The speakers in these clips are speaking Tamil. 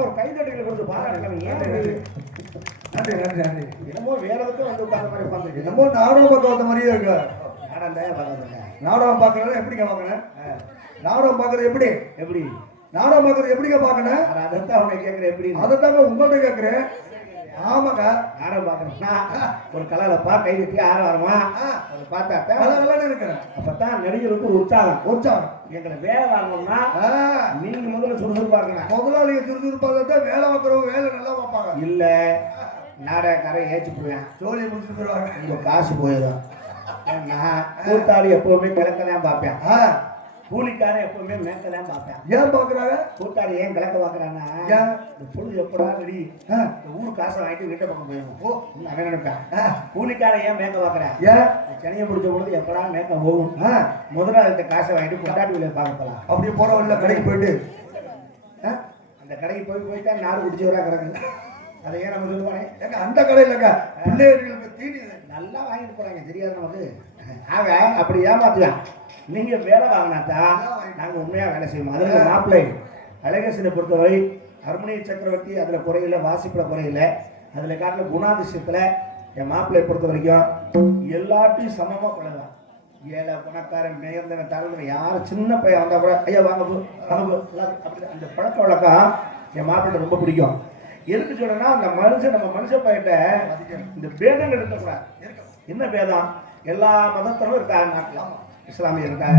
ஒரு கைதட்டிகளை கொடுத்து பாராட்டலாம். என்னமோ வேற எதுக்கும் வந்து உட்கார்ந்த மாதிரி உட்காந்துருக்கு. என்னமோ நாடகம் பார்க்க வந்த மாதிரியே இருக்கு. நாடகம் பார்க்கறது எப்படிங்க பார்க்கணும்? நாடகம் பார்க்கறது எப்படி எப்படி நாடகம் பார்க்கறது எப்படிங்க பார்க்கணும்? அதைத்தான் அவனை கேட்குறேன். எப்படி அதைத்தாங்க உங்கள்கிட்ட கேட்குறேன். ஆமாங்க, நாடகம் பார்க்கணும்னா ஒரு கலர்லப்பா கை கட்டி ஆரவாரமா அதை பார்த்தா கலர் இருக்கிறேன். அப்பதான் நடிகருக்கு ஒரு உற்சாகம். எங்களை வேலை வாங்கணும்னா நீங்க முதல்ல சுறுசுறுப்பாங்க. முதலாளிங்க சுறுசுறுப்பாக வேலை பார்க்குறவங்க வேலை நல்லா பார்ப்பாங்க. இல்ல நாடகக்காரன் ஏற்றி போவேன், ஜோலி முடிச்சுட்டு போயிடுவாங்க, உங்க காசு போயிடும். ஏன்னா கூத்தாளி எப்பவுமே கிழக்கதான் பார்ப்பேன், கூலிக்காரன் எப்பவுமே மேற்கதான் பார்ப்பேன். ஏன் பார்க்குறாங்க? கூத்தாளி ஏன் கிழக்க பார்க்குறான்னா இந்த பொழுது எப்படா ரெடி இந்த ஊர் காசை வாங்கிட்டு வீட்டை பக்கம் போயிடும் நான் நினைப்பேன். கூலிக்காரன் ஏன் மேற்க பார்க்குறேன்? ஏன் சனியை பிடிச்ச பொழுது எப்படா மேற்க போகும், முதலாளிகிட்ட காசை வாங்கிட்டு கொண்டாட்டி வீட்டில் பார்க்க போகலாம். அப்படியே போகிற வழியில கடைக்கு போயிட்டு அந்த கடைக்கு போயிட்டா நாடு பிடிச்சவரா கிடக்குங்க. அதை ஏன் நம்ம சொல்லுவானே ஏங்க அந்த கடை இல்லைங்க, பிள்ளைகளுக்கு தீனி நல்லா வாங்கிட்டு போறாங்க தெரியாது நமக்கு. ஆக அப்படி ஏமாத்துவேன். நீங்க வேலை வாங்கினாத்தான் நாங்க உண்மையா வேலை செய்வோம். அதுல மாப்பிள்ளை அழகேசனை பொறுத்தவரை ஹர்மோனி சக்கரவர்த்தி அதுல குறையில, வாசிப்புல குறையில, அதுல காட்டுல குணாதிசயத்துல என் மாப்பிள்ளையை பொறுத்த வரைக்கும் எல்லாத்தையும் சமமா பழகலாம். ஏழை பணக்காரன் மேயர்ந்தவன் தரவன் யாரும் சின்ன பையன் வந்தா கூட ஐயா வாங்க அப்படி அந்த பழக்க வழக்கம் என் மாப்பிள்ளை ரொம்ப பிடிக்கும். எதுக்கு சொல்றேன்னா அந்த மனுஷன் நம்ம மனுஷன் பையிட்ட இந்த பேதங்கள் இருக்கக்கூடாது. என்ன பேதம்? எல்லா மதத்திலும் இருக்காங்க நாட்டில். இஸ்லாமிய இருக்காரு,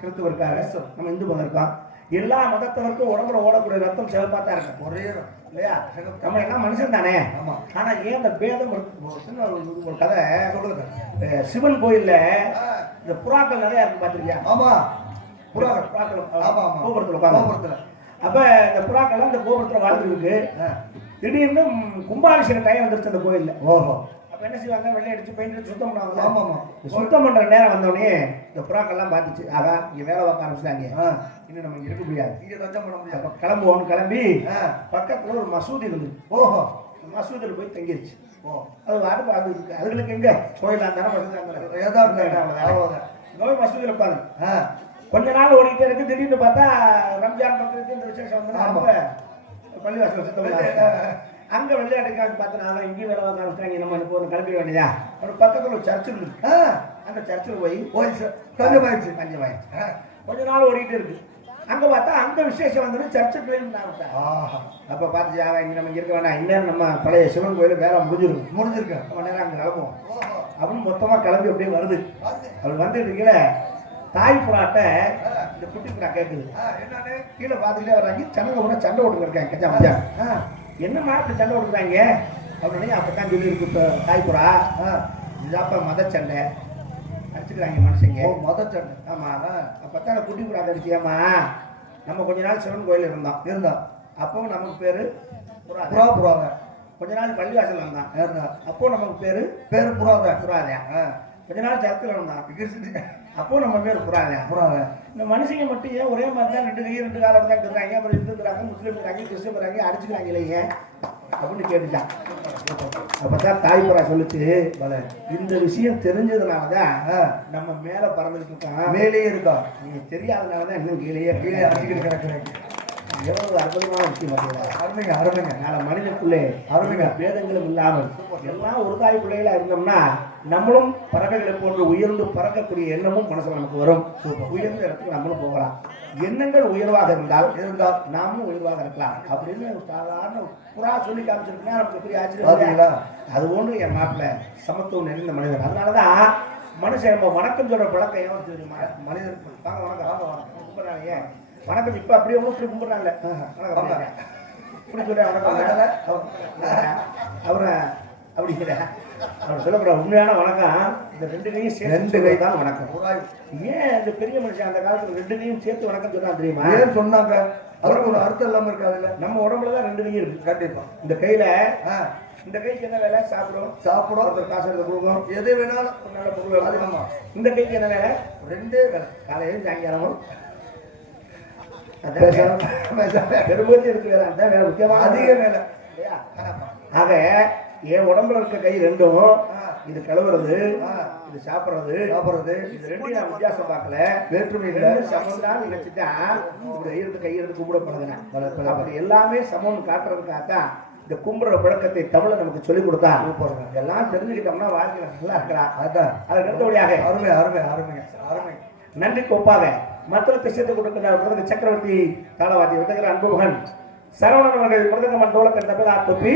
கிறிஸ்துவ இருக்காரு, நம்ம இந்து மதம் இருக்கோம். எல்லா மதத்தவருக்கும் உடம்புல ஓடக்கூடிய ரத்தம் சிவப்பா தான் இருக்கு ஒரே இல்லையா? நம்ம எல்லாம் மனுஷன் தானே. ஆனா ஏன் அந்த பேதம் ஒரு கதை சொல்லுங்க. சிவன் கோயில்ல இந்த புறாக்கள் நிறைய இருக்கு பாத்திருக்கியா? ஆமா, புறாக்கள் கோபுரத்துல உட்காந்து. அப்ப இந்த புறாக்கள்லாம் இந்த கோபுரத்துல வாழ்ந்துட்டு இருக்கு. திடீர்னு கும்பாபிஷேக டைம் வந்துருச்சு அந்த கோயில்ல. ஓஹோ. அப்ப என்ன செய்வாங்க? வெள்ளை அடிச்சு பெயிண்ட் சுத்தம் பண்ணுவாங்க. ஆமா ஆமா. சுத்தம் பண்ற நேரம் வந்தோடனே இந்த புறாக்கள்லாம் பார்த்துச்சு, ஆகா இங்க வேலை பார்க்க ஆரம்பிச்சிட்டாங்க, இன்னும் நம்ம இங்க இருக்க முடியாது, இங்க தஞ்சம் பண்ண முடியாது. அப்ப கிளம்புவோம்னு கிளம்பி பக்கத்துல ஒரு மசூதி இருந்து, ஓஹோ, மசூதியில் போய் தங்கிருச்சு. ஓ, அது வாட்டு அது அதுகளுக்கு எங்க கோயில் ஏதாவது மசூதியில் உட்காந்து கொஞ்ச நாள் ஓடிக்கிட்டே இருக்கு. திடீர்னு பார்த்தா ரம்ஜான் பக்கத்துக்கு இந்த விசேஷம் வந்து அப்ப பள்ளிவாசல் சுத்தம் அங்க வெள்ளையாட்டுக்காக பார்த்தா இங்கேயும் வேலை வாங்க ஆரம்பிச்சாங்க, நம்ம இப்போ கிளம்பிட வேண்டியதா. ஒரு பக்கத்துல ஒரு சர்ச்சு இருக்கு, அந்த சர்ச்சில் போய் பஞ்சமாயிடுச்சு. கொஞ்ச நாள் ஓடிட்டு இருக்கு. அங்க பார்த்தா அங்க விசேஷம் வந்து சர்ச்சை கிளம்பி அப்ப பார்த்து இங்க நம்ம இருக்க வேண்டாம், இன்னும் நம்ம பழைய சிவன் கோயில வேலை முடிஞ்சிருக்கு நம்ம நேரம் அங்க கிளம்புவோம் அப்படின்னு மொத்தமா கிளம்பி அப்படியே வருது. அவர் வந்துட்டு இருக்கீங்கள தாய் புறாட்ட இந்த குட்டி புறா கேட்குது, என்னன்னு கீழே பார்த்துக்கிட்டே வர்றாங்க. சண்டை கூட சண்டை ஓட்டுங்க இருக்காங்க கச்சா மச்சா. என்னம்மா இப்படி சண்டை ஓட்டுறாங்க அப்படின்னு அப்பதான் சொல்லி இருக்கு தாய் புறா, இதாப்பா மத சண்டை அடிச்சுக்கிறாங்க மனுஷங்க. மத சண்டை? ஆமா. அப்பதான் குட்டி புறா அடிச்சியாமா, நம்ம கொஞ்ச நாள் சிவன் கோயில் இருந்தோம் அப்போ நமக்கு பேரு புறாத. கொஞ்ச நாள் பள்ளிவாசல் வந்தான் அப்போ நமக்கு பேரு புறாத. கொஞ்ச நாள் சர்ச்சில் வந்தான் அப்போ நம்ம பேர் புறாத. இந்த மனுஷங்க மட்டும் ஏன் ஒரே மாதிரி தான் ரெண்டு காலம் தான் இருக்கிறாங்க, அப்புறம் இருக்கிறாங்க, முஸ்லீம் இருக்காங்க, கிறிஸ்டின் இருக்காங்க, அடிச்சுக்கிறாங்க இல்லையே அப்படின்னு கேட்டுட்டான். அப்பதான் தாய் புறா சொல்லிச்சு, இந்த விஷயம் தெரிஞ்சதுனாலதான் நம்ம மேல பறந்துட்டு இருக்கோம், மேலேயே இருக்கோம், நீங்க தெரியாதனாலதான் இன்னும் கீழே அடிச்சுக்கிட்டு கிடக்குறேன். எவ்வளவு அற்புதமான விஷயம் பார்த்தீங்களா? அருமைங்க. நாளை மனிதனுக்குள்ளே அருமைங்க பேதங்களும் இல்லாமல் எல்லாம் ஒரு தாய் பிள்ளைகளா இருந்தோம்னா நம்மளும் பறவைகளை போன்று உயர்ந்து பறக்கக்கூடிய எண்ணமும் மனசுல நமக்கு வரும். உயர்ந்த இடத்துக்கு நம்மளும் போகலாம். எண்ணங்கள் உயர்வாக இருந்தால் நாமும் உயர்வாக இருக்கலாம் அப்படின்னு சாதாரண புறா சொல்லி காமிச்சிருக்கா நமக்கு பெரிய ஆச்சரியம். அது ஒன்று என் மாப்பிள்ள சமத்துவம் நிறைந்த மனிதன். அதனாலதான் மனுஷன் நம்ம வணக்கம் சொல்ற பழக்கம் ஏன் தெரியுமா? மனிதர்கள் வாங்க வணக்கம் வாங்க வணக்கம் கும்பிட்றாங்க. ஏன் வணக்கம் இப்ப அப்படியே இப்படி கும்பிடுறாங்க, இப்படி சொல்ற வணக்கம் அவரை அப்படி அவர் சொல்லப்படுற உண்மையான வணக்கம் இந்த ரெண்டு கையும் ரெண்டு கை தான் வணக்கம். ஏன் இந்த பெரிய மனுஷன் அந்த காலத்துல ரெண்டு கையும் சேர்த்து வணக்கம் சொன்னா தெரியுமா? ஏன் சொன்னாங்க? அவருக்கு ஒரு அர்த்தம் இல்லாம இருக்காதுல்ல. நம்ம உடம்புலதான் ரெண்டு கை இருக்கு. கண்டிப்பா இந்த கையில இந்த கைக்கு என்ன வேலை? சாப்பிடும் ஒருத்தர் காசு எடுத்து கொடுக்கும், எது வேணாலும் நல்ல பொருள். இந்த கைக்கு என்ன வேலை? ரெண்டே வேலை, காலையிலும் சாயங்காலமும் பெரும்பூச்சி இருக்கு வேலை, முக்கியமான அதிக வேலை. ஆக என் உடம்புல இருக்க கை ரெண்டும் இது கழுவுறது இது சாப்பிடுறது இது ரெண்டும் நான் வித்தியாசம் பார்க்கல. வேற்றுமை இல்லை, சமம் தான் நினைச்சுதான் கையெழுத்து கையெழுத்து கும்பிடப்படுதுங்க. அப்படி எல்லாமே சமம் காட்டுறதுக்காகத்தான் இந்த கும்பிடுற பழக்கத்தை தமிழை நமக்கு சொல்லிக் கொடுத்தா எல்லாம் தெரிஞ்சுக்கிட்டோம்னா வாழ்க்கையில நல்லா இருக்கிறான். அதான் அதுக்கு அடுத்தபடியாக அருமை அருமை அருமை அருமை நன்றி கொப்பாக மற்றொரு திசைத்தை கொடுக்கிற சக்கரவர்த்தி தாளவாதி விடுகிற அன்பு மகன் சரவணன் அவர்கள் மிருதங்க மண்டோலத்தின் தமிழா தொப்பி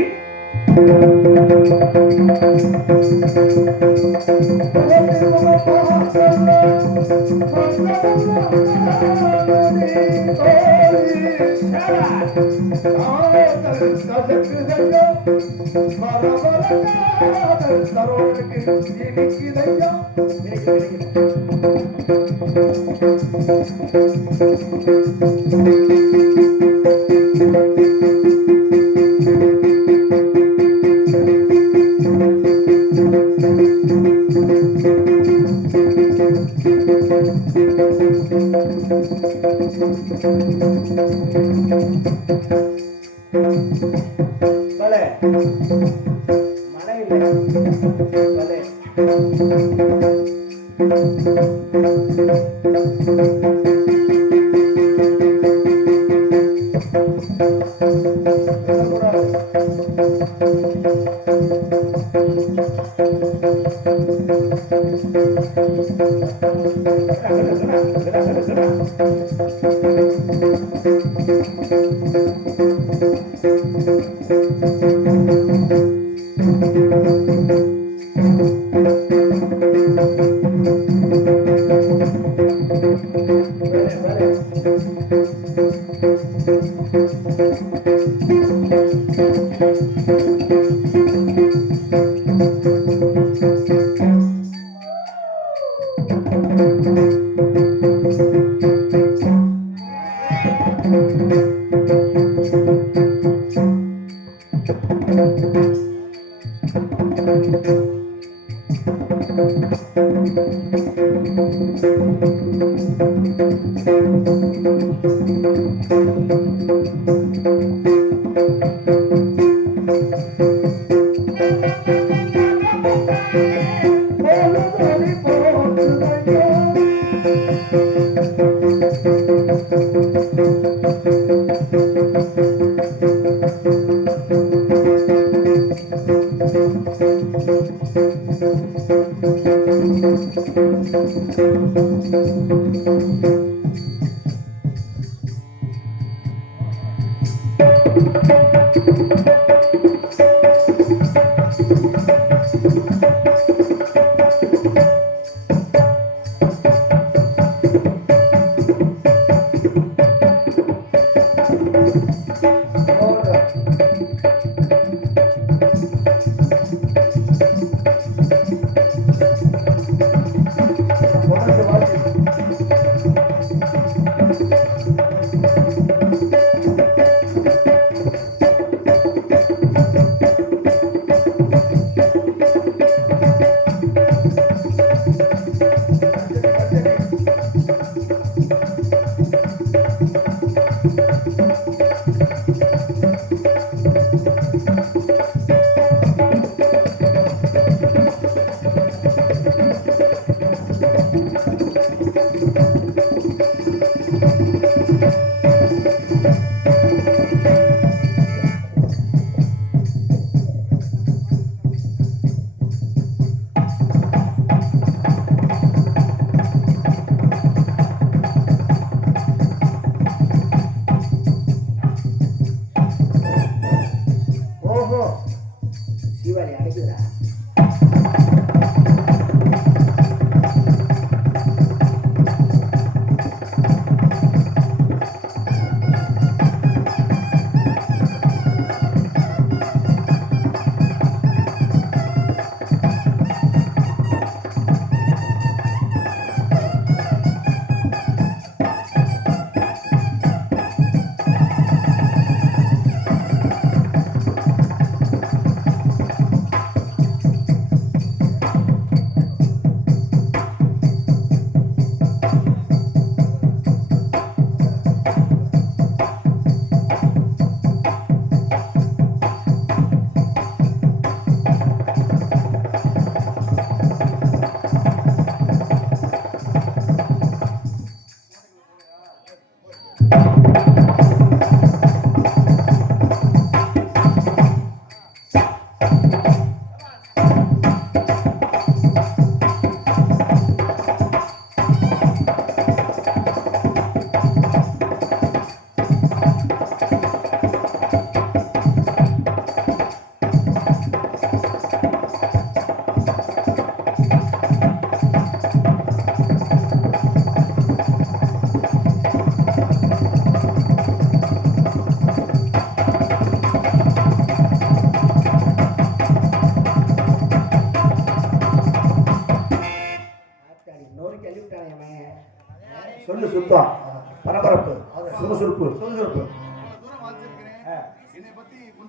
சுறுசுறுப்பு சுறுசுறுப்பு.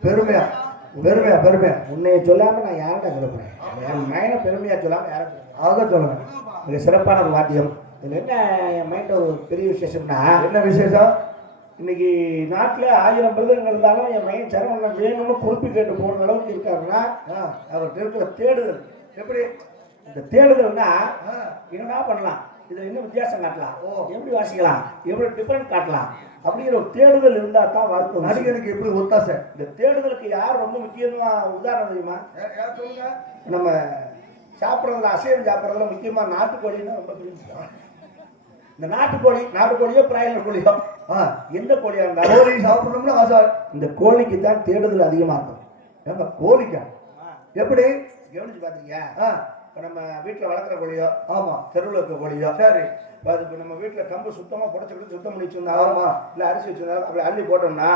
பெருமையா பெருமையா பெருமையா உன்னைய சொல்லாம நான் யார்கிட்ட சொல்ல போறேன்? என் மைனை பெருமையா சொல்லாம யாரும் அதான் சொல்லுங்க. மிக சிறப்பான ஒரு வாத்தியம். இதுல என்ன என் மைண்ட் ஒரு பெரிய விசேஷம்னா, என்ன விசேஷம்? இன்னைக்கு நாட்டுல 1000 மிருதங்கள் இருந்தாலும் என் மைண்ட் சரவணன் வேணும்னு குறிப்பு கேட்டு போன அளவுக்கு இருக்காருன்னா அவர்கிட்ட இருக்கிற தேடுதல். எப்படி இந்த தேடுதல்னா என்னடா பண்ணலாம், இதுல என்ன வித்தியாசம் காட்டலாம், எப்படி வாசிக்கலாம், எப்படி டிஃபரெண்ட் காட்டலாம் அப்படிங்கிற ஒரு தேடுதல் இருந்தா தான் வாழ்க்கை. நடிகருக்கு எப்படி ஒத்தாசை? இந்த தேடுதலுக்கு யார் ரொம்ப முக்கியமா உதாரணம் தெரியுமா? சொல்லுங்க. நம்ம சாப்பிட்றதுல அசைவம் சாப்பிட்றதுல முக்கியமா நாட்டுக்கோழின்னா ரொம்ப பிடிக்கும். இந்த நாட்டுக்கோழியோ பிராய்லர் கோழியோ எந்த கோழியா இருந்தாலும் கோழி சாப்பிடணும்னு ஆசை. இந்த கோழிக்கு தான் தேடுதல் அதிகமா இருக்கும். ஏங்க கோழிக்கா? எப்படி கவனிச்சு பாத்தீங்க? இப்போ நம்ம வீட்டில் வளர்க்குற கோழியோ, ஆமா, தெருவில் இருக்க கோழியோ, சரி, இப்போ நம்ம வீட்டில் கம்பு சுத்தமாக புடச்சிக்கிட்டு சுத்தம் பண்ணி வச்சிருந்தாலும், ஆமா, இல்லை அரிசி வச்சிருந்தாலும் அப்படி அள்ளி போட்டோம்னா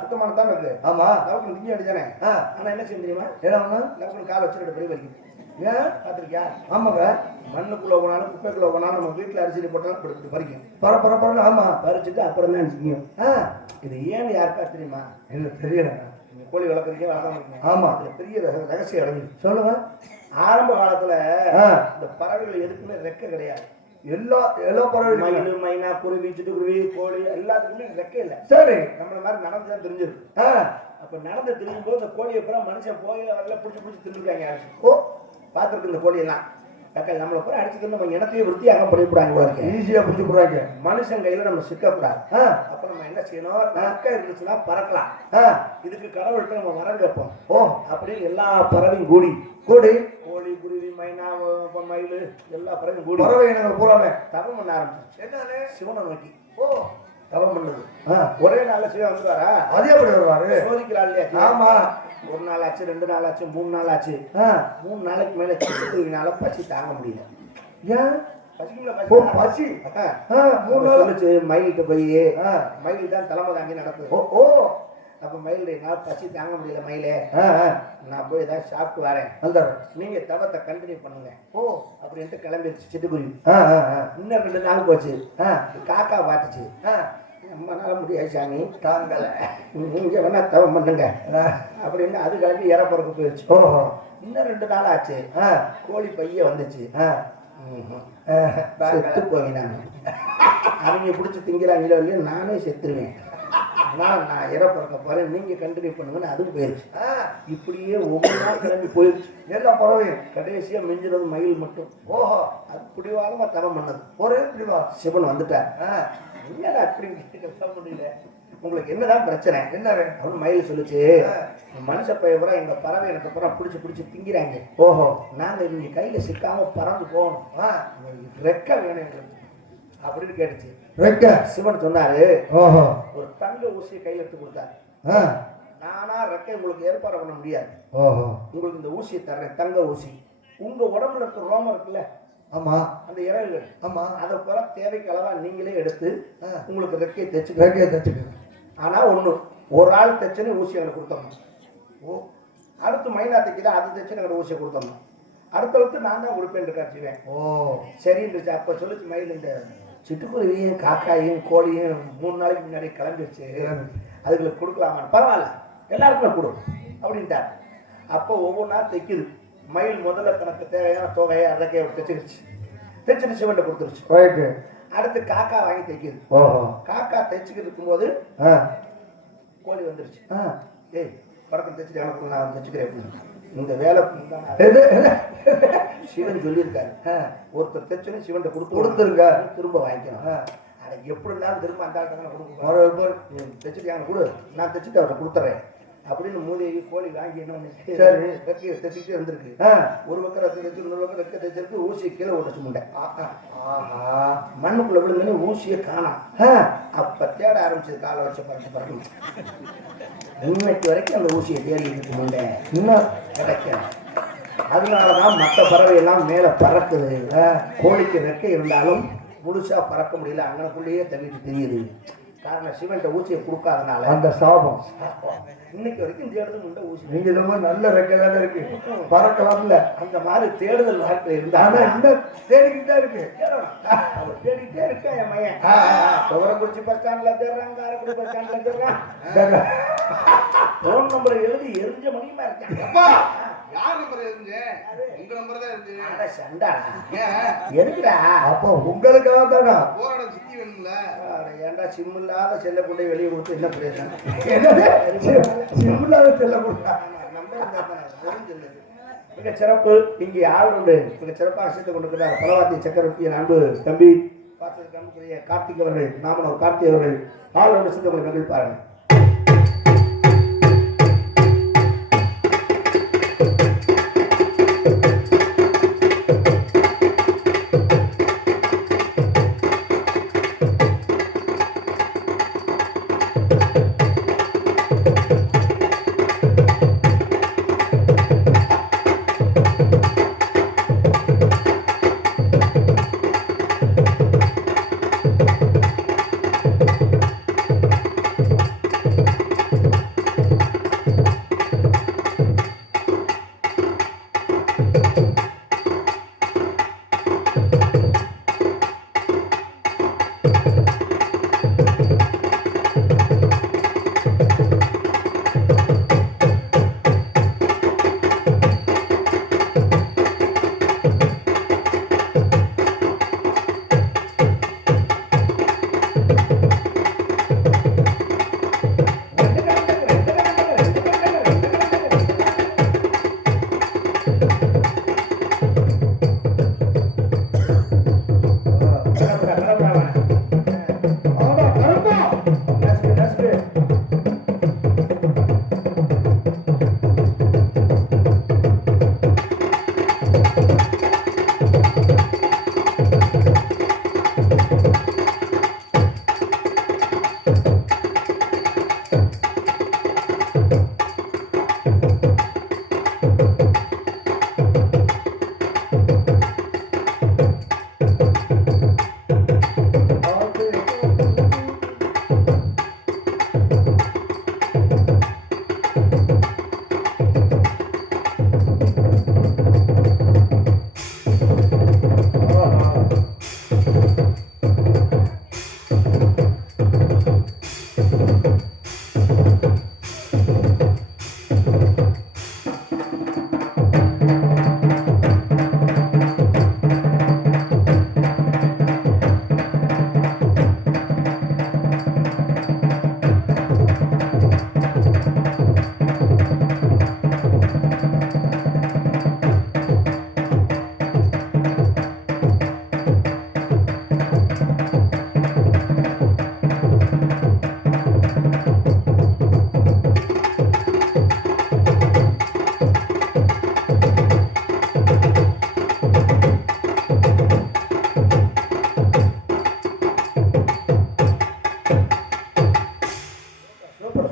சுத்தமான தான் இருக்கு. ஆமா, நமக்கு திங்கி அடித்தானே. ஆனால் என்ன செய்ய தெரியுமா? ஏன்னா நமக்கு காலை வச்சுட்டு பெரிய வலிக்கும். ஏன் பார்த்துருக்கியா? ஆமாங்க, மண்ணுக்குள்ள போனாலும் குப்பைக்குள்ள போனாலும் நம்ம வீட்டில் அரிசி போட்டாலும் இப்படி பறிக்கும். பரப்பரப்பரன்னு. ஆமா, பறிச்சுட்டு அப்புறம் தான் செய்யும். இது ஏன்னு யாருக்கா தெரியுமா? என்ன தெரியல. நீங்கள் கோழி வளர்க்குறீங்க, வளர்க்காம இருக்கீங்க. ஆமா, அதில் பெரிய ரகசியம் அடங்கி. சொல்லுங்க. ஆரம்ப காலத்துல இந்த பறவைகள் எதுக்குமே ரெக்கை கிடையாது. எல்லா பறவைகள், மயில், மைனா, குருவி, சிட்டுக்குருவி, கோழி எல்லாத்துக்குமே ரெக்கை இல்லை. சரி, நம்மள மாதிரி நடந்துதான் தெரிஞ்சிருக்கு. அப்ப நடந்து தெரியும் போது இந்த கோழியை பூரா மனுஷன் போய் வரல பிடிச்சி தின்னுருக்காங்க. ஓ, பார்த்துருக்கு இந்த கோழியெல்லாம். நம்மளை பூரா அடிச்சு நம்ம இனத்தையே விருத்தியாக பண்ணிவிடுறாங்க. ஈஸியா பிடிச்சி போடுறாங்க. மனுஷன் கையில நம்ம சிக்கக்கூடாது. அப்ப நம்ம என்ன செய்யணும்? ரெக்கை இருந்துச்சுன்னா பறக்கலாம். இதுக்கு கடவுள்கிட்ட நம்ம வரம் கேட்போம். ஓ, அப்படின்னு எல்லா பறவையும் கூடி கோழி, குருவி, மைனா, மயில் எல்லா பறவையும் கூடி பறவை இனங்கள் பூராமே தவம் பண்ண ஆரம்பிச்சு. என்ன? சிவனை நோக்கி. ஓ, தவம் பண்ணுது. ஒரே நாள்ல சிவன் வந்துருவாரா? அதே அப்படி வருவாரு. சோதிக்கிறாள் இல்லையா? ஆமா, 1 நாள் ஆச்சு, 2 நாள் ஆச்சு, 3 நாள் ஆச்சு. 3 நாளைக்கு மேல சிட்டுக்குருவினால பசி தாங்க முடியல. ஏன் பசி? 3 நாள் ஆச்சு. மயில்கிட்ட போய் மயில் தான் தலைமை தாங்கி நடக்குது. ஓ, அப்ப மயில் என்னால பசி தாங்க முடியல மயிலே, நான் போய் ஏதாவது சாப்பிட்டு வரேன், நீங்க தவத்தை கண்டினியூ பண்ணுங்க. ஓ, அப்படின்ட்டு கிளம்பிடுச்சு சிட்டுக்குருவி. இன்னும் 2 நாள் போச்சு. காக்கா பார்த்துச்சு, நம்மளால முடியாது சாமி, தாங்கல, நீங்க வேணா தவம் பண்ணுங்க அப்படின்னு அது கிளம்பி இறப்பறக்கு போயிடுச்சு. ஓஹோ, இன்னும் 2 நாள் ஆச்சு. கோழி பைய வந்துச்சு. செத்து போய் நான் அவங்க பிடிச்சி திங்கிறாங்களோ இல்லையோ நானே செத்துருவேன், நான் இறப்பறக்க போறேன், நீங்க கண்டினியூ பண்ணுங்கன்னு அதுவும் போயிடுச்சு. இப்படியே ஒவ்வொரு நாள் கிளம்பி போயிடுச்சு எல்லா பறவையும். கடைசியா மிஞ்சினது மயில் மட்டும். ஓஹோ, அது பிடிவாதமா தவம் பண்ணது. ஒரு பிடிவா சிவன் வந்துட்டார். என்னடா அப்படி முடியல, உங்களுக்கு என்னதான் பிரச்சனை, என்ன அப்படின்னு மயில் சொல்லிச்சு. மனுஷ பையன் எங்க பறவை எனக்கு அப்புறம் பிடிச்சி திங்கிறாங்க. ஓஹோ, நாங்க இவங்க கையில சிக்காம பறந்து போகணும், ரெக்க வேணும் அப்படின்னு கேட்டுச்சு. ரெக்க சிவன் சொன்னாரு. ஓஹோ, ஒரு தங்க ஊசியை கையில் எடுத்து கொடுத்தாரு. நானா ரெக்கை உங்களுக்கு ஏற்பாடு பண்ண முடியாது. ஓஹோ, உங்களுக்கு இந்த ஊசியை தர்றேன், தங்க ஊசி. உங்க உடம்புல இருக்க ரோமம் இருக்குல்ல, ஆமா, அந்த இறகுகள், ஆமா, அதை போல தேவைக்கு அளவா நீங்களே எடுத்து உங்களுக்கு ரெக்கையை தைச்சுக்க. ஆனா ஒரு ஆள் தைச்சுன்னு ஊசி எனக்கு கொடுத்தோம். ஓ, அடுத்து மைனா தைக்குதான், அது தைச்சு எனக்கு ஊசியை கொடுத்தோம். அடுத்தடுத்து நான் தான் கொடுப்பேன் காட்சிவேன். ஓ, சரின்னுச்சு. அப்ப சொல்லிச்சு மயில், இந்த சிட்டுக்குருவியும் காக்காயும் கோழியும் 3 நாளைக்கு முன்னாடி கிளம்பிடுச்சு, அதுக்கு கொடுக்கலாமா? பரவாயில்ல, எல்லாருக்குமே கொடு அப்படின்ட்டார். அப்போ ஒவ்வொன்றா தைக்குது. மயில் முதல்ல தனக்கு தேவையான தொகையை ரெக்கையை தைச்சிட்டு சிவன்ட்ட கொடுத்துருச்சு. அடுத்து காக்கா வாங்கி தைக்குது. ஓஹோ, காக்கா தைச்சுக்கிட்டு இருக்கும்போது கோழி வந்துருச்சு. ஏய், பறக்கம் தைச்சிட்டு எனக்கு நான் தைச்சுக்கிறேன், இந்த வேலை சிவன் சொல்லியிருக்காரு. ஒருத்தர் தைச்சுன்னு சிவன் கொடுத்துருங்க, திரும்ப வாங்கிக்கணும். அதை எப்படி இருந்தாலும் திரும்ப அந்த தைச்சிட்டு கொடு, நான் தைச்சிட்டு அவரை கொடுத்துறேன் அப்படின்னு மூதேவி கோழி வாங்கி என்ன ரெக்கையை தைச்சிக்கிட்டே இருந்திருக்கு. ஒரு பக்கம் ரெக்கை தைச்சு, இன்னொரு பக்கம் ரெக்கை தைச்சிருக்கு. ஊசியை கீழே ஓட்டச்சு முண்டை மண்ணுக்குள்ள விழுந்தோடனே ஊசியை காணாம். அப்ப தேட ஆரம்பிச்சது, காலை வச்ச பறக்கணும். இன்னைக்கு வரைக்கும் அந்த ஊசியை தேடி இருக்கு முண்டை, இன்னும் கிடைக்க. அதனாலதான் மற்ற பறவை எல்லாம் மேல பறக்குது. கோழிக்கு ரெக்கை இருந்தாலும் முழுசா பறக்க முடியல, அங்கனக்குள்ளேயே தள்ளிட்டு தெரியுது. காரணம் சிமெண்ட் ஊசியை கொடுக்காதனால அந்த சாபம் இன்னைக்கு வரைக்கும் தேடுதல் உண்ட ஊசி. நீங்க சொல்லும்போது நல்ல ரெக்கையாக இருக்கு, பறக்கலாம்ல. அந்த மாதிரி தேடுதல் வாழ்க்கை இருந்தா ஆனா இந்த தேடிக்கிட்டு தான் இருக்கு. அவர் தேடிட்டே இருக்கா என் மையன். துவரங்குறிச்சி பஸ் ஸ்டாண்ட்ல தேடுறான், காரைக்குடி பஸ் ஸ்டாண்ட்ல தேடுறான். போன் நம்பரை எழுதி எரிஞ்ச மணியுமா இருக்கேன். அப்பா யார் நம்பர் இருந்துச்சு? உங்க நம்பர் தான் இருந்துச்சு. அட சண்டா ஏன் எதுக்குடா? அப்போ உங்களுக்காக தானா? போராட சுத்தி வேணும்ல. அட ஏன்டா சிம் இல்லாத செல்ல கொண்டு வெளியே கொடுத்து என்ன பிரயோஜனம்? சிம்பிளாக செல்ல கொடுத்தா மிக சிறப்பு. இங்கே ஆளுநர் மிக சிறப்பாக சேர்த்து கொண்டிருக்கிறார் பலவாத்தி சக்கரவர்த்தியின் அன்பு தம்பி பார்த்திருக்கிற கார்த்திக் அவர்கள், நாமனூர் கார்த்திக் அவர்கள் ஆளுநர் சேர்த்து உங்களை மகிழ்ப்பார்கள்.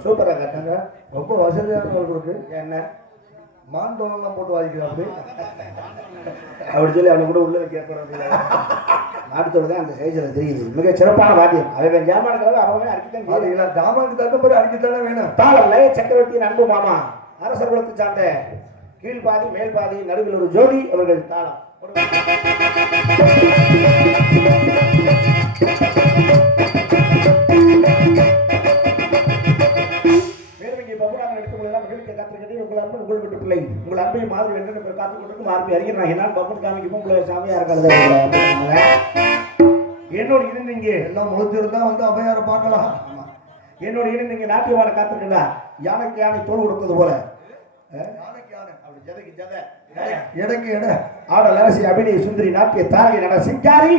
சூப்பராக கட்டாங்க. ரொம்ப வசதியானவர்களுக்கு என்ன மாண்டோலாம் போட்டு வாங்கிக்கிறாங்க. அப்படி சொல்லி அவனை கூட உள்ள கேட்கறது நாட்டோட தான் அந்த சைஸில் தெரியுது. மிக சிறப்பான வாத்தியம். அவன் ஜாமான்களை அவன் அடிக்கத்தான் பாத்தீங்களா? ஜாமானுக்கு தக்க மாதிரி அடிக்கத்தானே வேணும். தாளல்ல சக்கரவர்த்தியின் அன்பு மாமா அரசர் குலத்தை சார்ந்த கீழ் பாதி மேல் பாதி நடுவில் ஒரு ஜோடி அவர்கள் தாளம். உங்கள் அன்பை மாதிரி வென்று காத்துக் கொண்டிருக்கும் ஆர்பி அறிஞர் நான் என்னால் பப்புன் காமிக்கும் உங்களை சாமியா இருக்கிறது. என்னோடு இருந்தீங்க எல்லாம் முடிஞ்சிருந்தா வந்து அபயார பார்க்கலாம். என்னோட இருந்தீங்க நாட்டியவாட காத்திருக்கா யானைக்கு யானை தோல் கொடுத்தது போல எடைக்கு எடை ஆடல் அரசி அபிநய சுந்தரி நாட்டிய தாரகை நட சிங்காரி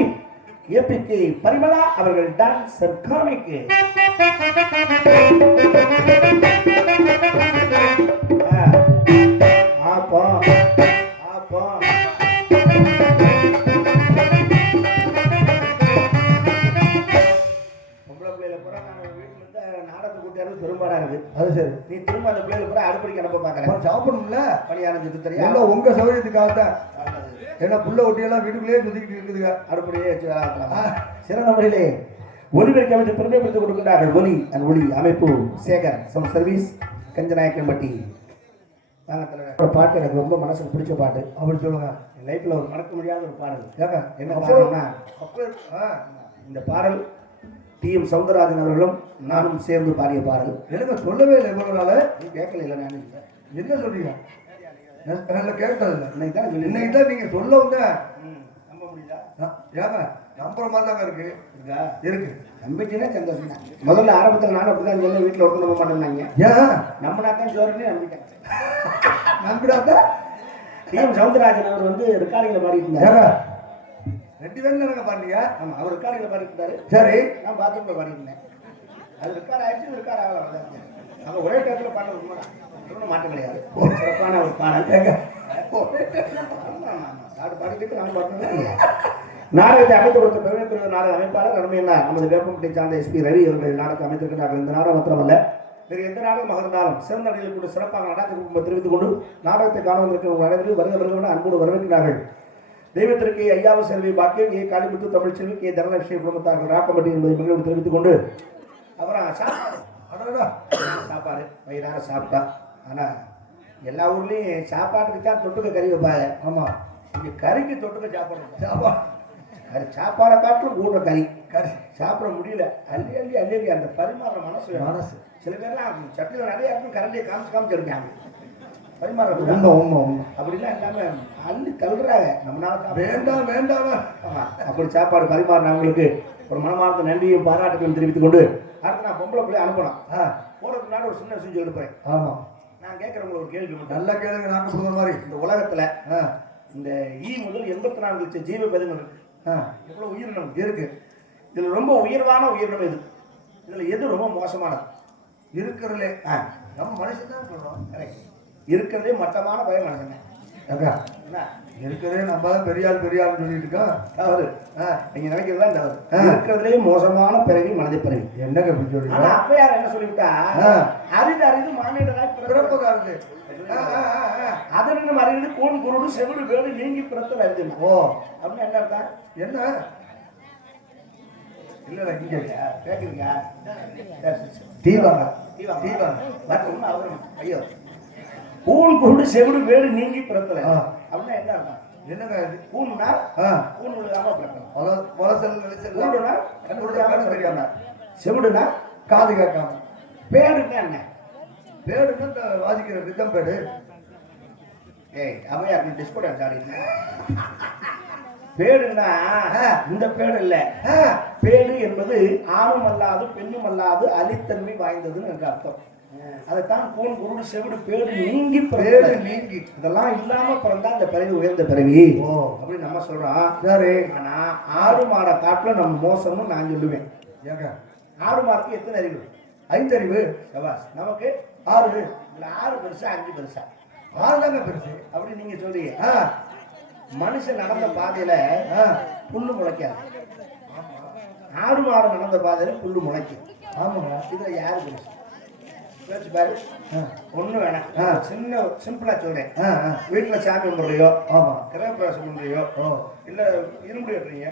ஏபிகே பரிமளா அவர்கள் டான்சர் காமிக்கு ஆப்பா ஆப்பா பொம்பளை பிள்ளைல பூரா நம்ம வீட்டுல இருந்து நாடகத்தை கூட்டியாரு பெரும்பாடா இருக்கு. அது சரி. நீ திரும்ப அந்த பிள்ளைல பூரா அடுப்படிக்கு அனுப்ப பாக்குறேன். சாப்பிடணும்ல பணியாரம் சுத்து தெரியா எல்லாம் உங்க சௌகரியத்துக்காக தான். ஏன்னா புள்ள ஒட்டியெல்லாம் வீட்டுக்குள்ளேயே சுத்திக்கிட்டு இருக்குதுங்க. அடுப்படியே வச்சு வேலை சிறந்த முறையிலே ஒலிபெருக்கி அமைத்து பெருமைப்படுத்திக் கொடுக்கிறார்கள். ஒலி அண்ட் ஒளி அமைப்பு சேகர் சம் சர்வீஸ் கஞ்சநாயக்கன்பட்டி. பாட்டு எனக்கு ரொம்ப மனசுக்கு பிடிச்ச பாட்டு. அப்படி சொல்லுங்க. என் லைஃப்ல ஒரு மறக்க முடியாத ஒரு பாடல். ஏங்க என்ன பாடல்னா, அப்போ இந்த பாடல் டி.எம். சௌந்தரராஜன் அவர்களும் நானும் சேர்ந்து பாடிய பாடல். எனக்கு சொல்லவே இல்லை இவ்வளவு நாள். நீ கேட்கல இல்லை, நான் என்ன சொல்றீங்க? கேட்டதில்லை. இன்னைக்கு தான் சொல்லி இன்னைக்கு தான் நீங்க சொல்ல வந்த. நம்ப முடியுதா? ஏங்க நம்புற மாதிரி தாங்க இருக்கு. இருக்கா? இருக்கு. நம்பிச்சுன்னா சந்தோஷம் தான். முதல்ல ஆரம்பத்தில் நானும் அப்படிதான் சொன்ன, வீட்டில் ஒருத்தர் நம்ப மாட்டேன்னாங்க. ஏன் நம்மனா தான் ஜோரனே நம்பிட்டேன். நம்பிடாத. டி.எம். சௌந்தரராஜன் அவர் வந்து ரெக்கார்டிங்ல பாடிட்டு இருந்தாரு. ஏங்க 2 பேரும் தானங்க பாருங்க. ஆமா, அவர் ரெக்கார்டிங்ல பாடிட்டு இருந்தாரு. சரி, நான் பாத்ரூம்ல பாடிட்டு இருந்தேன். அது ரெக்கார்ட் ஆயிடுச்சு, ரெக்கார்ட் ஆகல. அவங்க ஒரே டேப்ல பாடுறது உண்மைதான், மாற்றம் கிடையாது. சிறப்பான ஒரு பாடல். பாடிக்கிட்டு நான் பாடுறேன். நாடகத்தை அமைத்து கொடுத்த பெருமை நாடக அமைப்பாளர் அருமையினார் நமது வேப்பம்பட்டி சார்ந்த எஸ்பி ரவி அவர்கள் நாடகத்தை அமைத்திருக்கிறார்கள். இந்த நாடகம் மாத்திரமல்ல, வேறு எந்த நாடகமாக இருந்தாலும் சிறந்த நடிகர்கள் கூட சிறப்பாக நாடகத்தை தெரிவித்துக் கொண்டு நாடகத்தை காண வந்திருக்கிற உங்கள் அனைவரும் வருகிறவர்கள் அன்போடு வரவேற்கிறார்கள். தெய்வத்திற்கு ஐயாவு செல்வி பாக்கியம், கே காளிமுத்து தமிழ்ச்செல்வி, கே தனலட்சுமி குடும்பத்தார்கள் ராக்கம்பட்டி என்பதை மகிழ்வு தெரிவித்துக் கொண்டு அப்புறம் சாப்பாடு வயிறார சாப்பிட்டா. ஆனால் எல்லா ஊர்லேயும் சாப்பாட்டுக்கு தான் தொட்டுக்க கறி வைப்பாங்க. ஆமாம், இங்கே கறிக்கு தொட்டுக்க சாப்பாடு அது சாப்பாடை காட்டிலும் கூட கறி சாப்பிட முடியல. அள்ளி அள்ளி அள்ளி அள்ளி அந்த பரிமாற மனசு சில பேர்லாம் சட்டியில் நிறைய இருக்கும், கரண்டியை காமிச்சு இருக்காங்க பரிமாற. அப்படிலாம் இல்லாம அள்ளி தள்ளுறாங்க. நம்மளால வேண்டாம் வேண்டாம். ஆமா, அப்படி சாப்பாடு பரிமாறினவங்களுக்கு ஒரு மனமார்ந்த நன்றியும் பாராட்டுகளும் தெரிவித்துக் கொண்டு அடுத்து நான் பொம்பளை பிள்ளை அனுப்பணும். போறதுக்கு முன்னாடி ஒரு சின்ன விஷயம் எடுப்பேன். ஆமா, நான் கேட்கறவங்களுக்கு ஒரு கேள்வி மட்டும். நல்ல கேளுங்க. நாங்க சொல்ற மாதிரி இந்த உலகத்துல இந்த முதல் 84 லட்சம் ஜீவ பெருமை இருக்கு. எவ்வளவு உயிரினம் இருக்கு. இதுல ரொம்ப உயர்வான உயிரினம் எது? இதுல எது ரொம்ப மோசமானது? இருக்கிறதுலே நம்ம மனுஷன் தான் சொல்றோம். இருக்கிறதே மட்டமான பய மனுஷன். இருக்கிறதே நம்ம தான் பெரியாள் பெரியாள் சொல்லிட்டு இருக்கோம். தவறு. நீங்க நினைக்கிறதா தவறு. இருக்கிறதுலே மோசமான பிறவி மனித பிறவி. என்னங்க இப்படி சொல்றீங்க? ஆனா அப்பயார் என்ன சொல்லிவிட்டா, அரிது அரிது மானிடராய் பிறப்பதாருது. அதனின் அறிவு கோன் குருடு செவிடு வேடு நீங்கி பிறத்தல் அறிது. ஓ, அப்படின்னு என்ன அர்த்தம்? என்ன இல்ல இங்க கேக்குறீங்க? ஐயோ, கூன் குருடு செவிடு வேடு நீங்கி பிறத்தல அப்படின்னா என்ன அர்த்தம்? என்னங்க இது? கூன்னா கூன் விழுகாம பிறக்கணும். செவிடுனா காது கேட்காம. பேடுன்னா என்ன? பேடுன்னா இந்த வாசிக்கிற ரிதம் பேடு. ஏய் அவையா நீ டிஸ்கோட ஆடினா பேடுன்னா இந்த பேடு இல்ல. பேடு என்பது ஆணும் அல்லாது பெண்ணும் அல்லாது அலித்தன்மை வாய்ந்ததுன்னு எனக்கு அர்த்தம். அதைத்தான் கூன் குருடு செவிடு பேடு நீங்கி பேடு நீங்கி இதெல்லாம் இல்லாம பிறந்தா இந்த பிறவி உயர்ந்த பிறவி அப்படின்னு நம்ம சொல்றோம். சரி, ஆனா ஆடு மாடை காட்டுல நம்ம மோசம்னு நான் சொல்லுவேன். ஏங்க ஆடு மாடுக்கு எத்தனை அறிவு? 5 அறிவு. சபாஸ். நமக்கு 6. இல்ல 6 பெருசா 5 பெருசா? 6 தாங்க பெருசு அப்படி நீங்க சொல்றீங்க. மனுஷன் நடந்த பாதையில புல்லு முளைக்காது. ஆடு மாடு நடந்த பாதையில புல்லு முளைக்கும். ஆமாங்க. இதுல யாரு பெருசு? யோசிச்சு பாரு. ஒண்ணு வேணாம், சின்ன சிம்பிளா சொல்றேன். வீட்டுல சாமி கும்பிடுறியோ, ஆமா, கிரகப்பிரவேசம் பண்றியோ, இல்ல இரும்பு கட்டுறீங்க,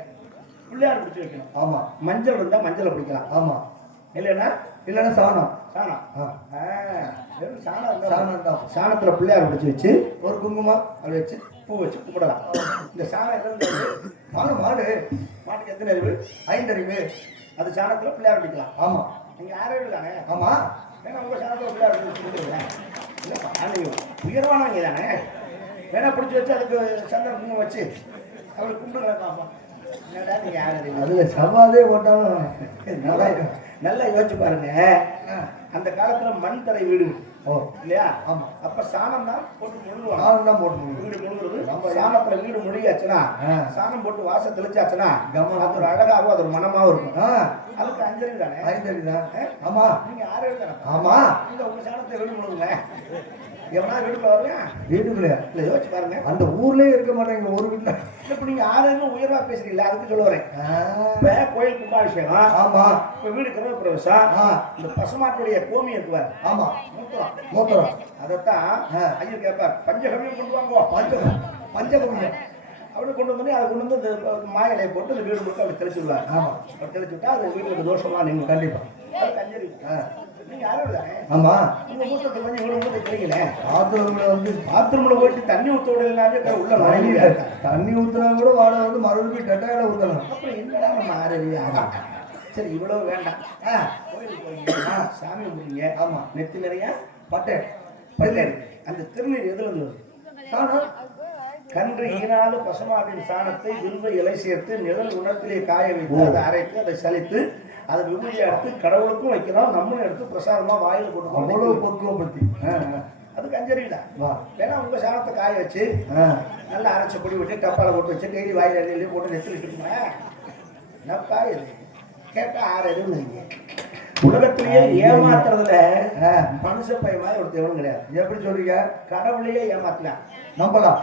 பிள்ளையார் பிடிச்சி வைக்கணும். ஆமா, மஞ்சள் இருந்தா மஞ்சளை பிடிக்கலாம். ஆமா, இல்லைன்னா சாணம். சாணத்துல பிள்ளையார் பிடிச்சி வச்சு ஒரு குங்குமம் அப்படி வச்சு பூ வச்சு கும்பிடலாம். இந்த சாணம் மாடு மாட்டுக்கு எத்தனை அறிவு? 5 அறிவு. அது சாணத்துல பிள்ளையார் பிடிக்கலாம். ஆமா, நீங்க 6 அறிவு தானே? ஆமா, ஏன்னா உங்க சாணத்துல பிள்ளையார் பிடிச்சிருக்கீங்களேன். இல்லப்பா, நீங்க உயர்வானவங்க தானே. வேணா பிடிச்சி வச்சு அதுக்கு சந்திரன் குங்குமம் வச்சு அப்படி கும்பிடுங்களேன் பாப்பா. என்னடா நீங்க 6 அறிவு? அதுல சவாலே போட்டாலும் நல்லா யோசிச்சு பாருங்க. அந்த காலத்துல மண் தரை வீடு இல்லையா? ஆமா. அப்ப சாணம் தான் போட்டு முழுவாங்க. வீடு முழுகிறது. சாணத்துல வீடு முழுகியாச்சுன்னா, சாணம் போட்டு வாசல் தெளிச்சாச்சுன்னா அது ஒரு அழகாகவும் அது ஒரு மனமாவும் இருக்கும். அதுக்கு 5 அறிவு தானே? 5 அறிவு தான். ஆமா, நீங்க 6 அறிவு தானே? ஆமா. நீங்க உங்க சாணத்தை வீடு முழுகுங்க. எவனா வீட்டுக்குள்ள வருங்க? வீட்டுக்குள்ள இல்ல, யோசிச்சு பாருங்க. அந்த ஊர்லயே இருக்க மாட்டாங்க ஒரு வீட்டுல. இப்ப நீங்க 6 அறிவு உயர்வா பேசுறீங்களா? அதுக்கு சொல்ல வரேன். இப்ப கோயில் கும்பாபிஷேகம். ஆமா. இப்ப வீடு கிரகப்பிரவேசம். இந்த பசுமாட்டுடைய கோமி இருக்குவார். ஆமா, மூத்திரம். அதைத்தான் ஐயர் கேட்பார், பஞ்சகவியம் கொண்டு வாங்க. பஞ்சகவியம் அப்படி கொண்டு வந்து அதை கொண்டு வந்து இந்த மாயிலையை போட்டு இந்த வீடு முழுக்க அப்படி தெளிச்சு விடுவார். ஆமாம், அப்படி தெளிச்சு விட்டா அது வீட்டுக்கு தோஷமா நீங்க கண்டிப்பா. கஞ்சரி நீங்க யாரும் தானே ஆமா, உங்க மூத்தத்தை கொஞ்சம் இவ்வளவு மூத்த தெளிக்கல பாத்ரூம்ல வந்து பாத்ரூம்ல போயிட்டு தண்ணி ஊத்த விடலாமே உள்ள நுழைய தண்ணி ஊத்துனா கூட வாடகை வந்து மறுபடியும் டெட்டாயில ஊத்தணும். அப்புறம் என்னடா நம்ம ஆரோக்கியம். சரி இவ்வளவு வேண்டாம். கோயிலுக்கு போறீங்க, சாமி கும்பிடுங்க. ஆமா, நெத்தி நிறைய பட்டை பல்லு அந்த திருநீர் எதுல இருந்து வருது? சாணம். கன்று ஈனாலு பசுமாட்டின் சாணத்தை வில்வ இலை சேர்த்து நிழல் உணத்திலே காய வைத்து அதை அரைத்து அதை சலித்து அதை விபூதியை எடுத்து கடவுளுக்கும் வைக்கிறோம், நம்மளும் எடுத்து பிரசாதமா வாயில போட்டு அவ்வளவு பக்குவப்படுத்தி அது கஞ்சரிடா. வா. ஏன்னா உங்க சாணத்தை காய வச்சு நல்லா அரைச்ச பொடி விட்டு டப்பால போட்டு வச்சு டெய்லி வாயில எழுதி போட்டு நெத்திலிட்டு என்னப்பா இது கேட்டா 6 எதுவும் உலகத்திலேயே ஏமாத்துறதுல மனுஷ பைய மாதிரி ஒரு தேவனும் கிடையாது. எப்படி சொல்றீங்க? கடவுளையே ஏமாத்தலாம், நம்பலாம்.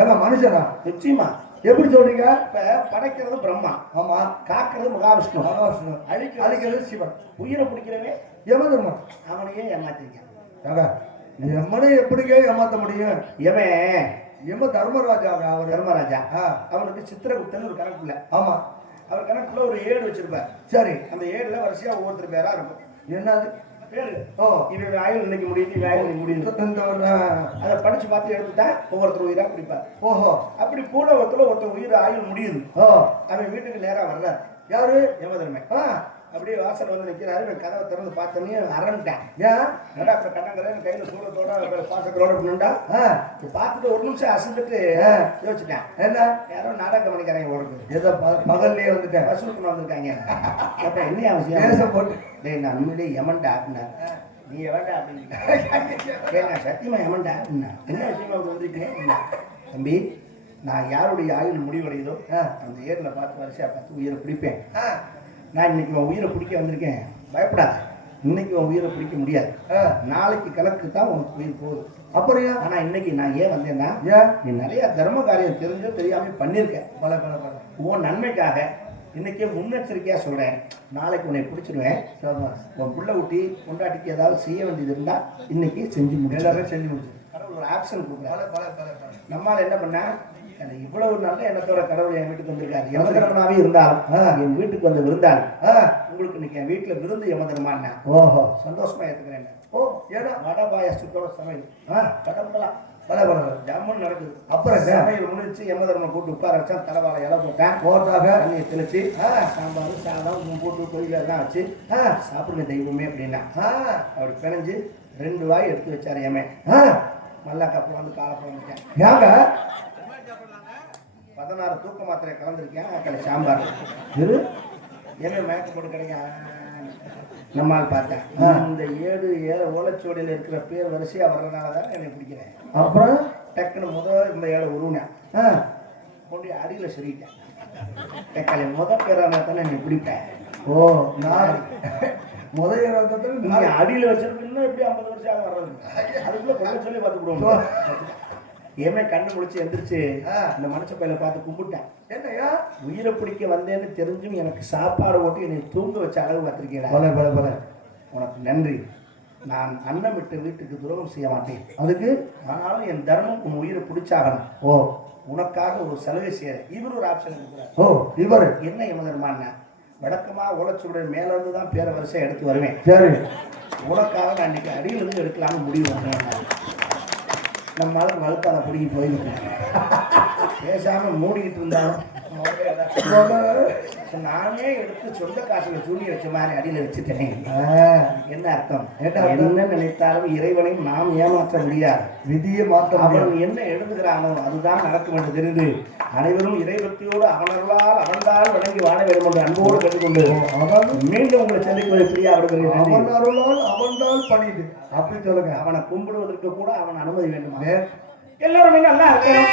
ஏமா மனுஷனா? நிச்சயமா. எப்படி சொல்றீங்க? இப்ப படைக்கிறது பிரம்மா, ஆமா, காக்கிறது மகாவிஷ்ணு, மகாவிஷ்ணு, அழிக்கிறது சிவன், உயிரை பிடிக்கிறவன் யமதர்மன். அவனையே ஏமாத்திருக்கான். எம்மனை எப்படிங்க ஏமாத்த முடியும்? எவன் எம்ம தர்மராஜா, அவர் தர்மராஜா. அவனுக்கு சித்திரகுப்தன் ஒரு கணக்குல. ஆமா, அவர் கணக்குல ஒரு ஏடு வச்சிருப்பார். சரி, அந்த ஏடுல வரிசையா ஒவ்வொருத்தர் பேரா இருக்கும். என்னது பேரு? ஓ, இவன் ஆயுள் இன்னைக்கு முடியுது, இவன் ஆயுள் இன்னைக்கு முடியுது. அதை படிச்சு பார்த்து எடுத்துட்டா ஒவ்வொருத்தர் உயிரா பிடிப்பார். ஓஹோ, அப்படி கூட ஒருத்தர் உயிர் ஆயுள் முடியுது. ஓ, அவன் வீட்டுக்கு நேரா வர்றார். யாரு? யமதர்மை. அப்படியே வாசல் வந்து நிற்கிறாரு. இவன் கதவை திறந்து பார்த்தோன்னே அரண்டேன். ஏன் என்னடா இப்ப கண்ணங்கிறேன் கையில சூழத்தோட பாசத்தோட நின்றா பார்த்துட்டு ஒரு நிமிஷம் அசந்துட்டு யோசிச்சிட்டேன், என்ன யாரோ நாடகம் பண்ணிக்கிறேன் ஓடுது, ஏதோ பகல்லே வந்துட்டேன் வசூலுக்கு வந்திருக்காங்க. அப்ப என்ன அவசியம் போட்டு டேய் நான் உண்மையிலே யமன்டா அப்படின்னா, நீ எவன்டா அப்படின்னு சத்தியமா யமன்டா அப்படின்னா, என்ன விஷயமா வந்திருக்கேன் தம்பி, நான் யாருடைய ஆயுள் முடிவடையுதோ அந்த ஏர்ல பார்த்து வரிசையா பார்த்து உயிரை பிடிப்பேன். நான் இன்னைக்கு உன் உயிரை பிடிக்க வந்திருக்கேன், பயப்படாத. இன்னைக்கு உன் உயிரை பிடிக்க முடியாது, நாளைக்கு கணக்கு தான் உனக்கு உயிர் போகுது. அப்புறம் ஆனா இன்னைக்கு நான் ஏன் வந்தேன்னா, நீ நிறைய தர்ம காரியம் தெரிஞ்சோ தெரியாம பண்ணிருக்கேன், பல பல பல உன் நன்மைக்காக இன்னைக்கே முன்னெச்சரிக்கையா சொல்றேன். நாளைக்கு உன்னை பிடிச்சிருவேன். உன் புள்ள ஊட்டி கொண்டாட்டிக்கு ஏதாவது செய்ய வேண்டியது இருந்தா இன்னைக்கு செஞ்சு முடியும். எல்லாரும் செஞ்சு முடிச்சு கடவுள் ஒரு ஆப்ஷன் கொடுக்குறாரு. நம்மால என்ன பண்ண, இவ்வளவு நல்ல எண்ணத்தோட கடவுள் என் வீட்டுக்கு வந்திருக்காரு. யமதர்மனாவே இருந்தாலும் என் வீட்டுக்கு வந்து விருந்தாள். உங்களுக்கு இன்னைக்கு என் வீட்டுல விருந்து யமதர்மான்னா ஓஹோ சந்தோஷமா ஏத்துக்கிறேன். ஓ ஏன்னா வட பாயாசத்தோட சமையல் கடவுளலாம் ஜம்முன்னு நடக்குது. அப்புறம் சமையல் முடிச்சு யமதர்மனை கூட்டு உட்கார வச்சா தலைவாழை இலை போட்டேன், போட்டாக தண்ணியை தெளிச்சு சாம்பார் சாதம் போட்டு கோயில் எல்லாம் வச்சு சாப்பிடுங்க தெய்வமே அப்படின்னா அப்படி பிணைஞ்சு 2 வாய் எடுத்து வச்சாரு எமே. நல்லா கப்பு வந்து காலப்பழம் வச்சேன். ஏங்க 16 தூக்க மாத்திரை கலந்துருக்கேன். அக்கறை சாம்பார் என்ன மயக்க போட்டு கிடைக்கும். நம்மால் பார்த்தேன் இந்த 7 ஓலைச்சுவடியில் இருக்கிற பேர் வரிசையா வர்றதுனால தான் என்னை பிடிக்கிறேன். அப்புறம் டக்குன்னு இந்த 7 உருவினேன், கொண்டு அடியில சொல்லிட்டேன். தக்காளி பேரானா தானே என்னை பிடிப்பேன். ஓ நான் நீங்க அடியில வச்சிருக்கீங்கன்னா எப்படி 50 வருஷம் வர்றது, அதுக்குள்ள கொள்ள சொல்லி பார்த்துக்கிடுவோம். ஏமே கண்ணு முடிச்சு எந்திரிச்சு இந்த மனுஷ பையில பார்த்து கும்பிட்டேன். என்னையா உயிரை பிடிக்க வந்தேன்னு தெரிஞ்சும் எனக்கு சாப்பாடு ஓட்டி என்னை தூங்க வச்ச அளவு பார்த்துருக்கேன். உனக்கு நன்றி. நான் அன்னம் விட்டு வீட்டுக்கு துரோகம் செய்ய மாட்டேன். அதுக்கு ஆனாலும் என் தர்மம் உன் உயிரை பிடிச்சாகணும். ஓ உனக்காக ஒரு சலுகை செய்ய இவர் ஒரு ஆப்ஷன் கொடுக்குறாரு. ஓ இவர் என்ன யமதர்மான்னா, வழக்கமா ஓலைச்சுவடி மேல இருந்து தான் பேர வரிசை எடுத்து வருவேன். சரி உனக்காக நான் இன்னைக்கு அடியிலிருந்து எடுக்கலாம்னு முடிவு பண்ணேன். நம்மளால வலுப்பாத பிடிக்கி போயிருக்கேன். பேசாம மூடிக்கிட்டு இருந்தாலும் நானே எடுத்து சொந்த காசுல சூனி வச்ச மாதிரி அடியில வச்சுட்டேன். என்ன அர்த்தம்? என்ன நினைத்தாலும் இறைவனை நாம் ஏமாற்ற முடியாது, விதியை மாற்ற. அவன் என்ன எழுதுகிறானோ அதுதான் நடக்கும் என்று தெரிந்து அனைவரும் இறைபக்தியோடு அவனர்களால் அவன்தால் வணங்கி வாழ வேண்டும் என்று அன்போடு கேட்டுக்கொண்டு மீண்டும் உங்களை சந்திப்பது பிரியா அவர்கள் அவன்தால் பண்ணிட்டு அப்படி சொல்லுங்க. அவனை கும்பிடுவதற்கு கூட அவன் அனுமதி வேண்டுமா? எல்லாருமே நல்லா இருக்கணும்.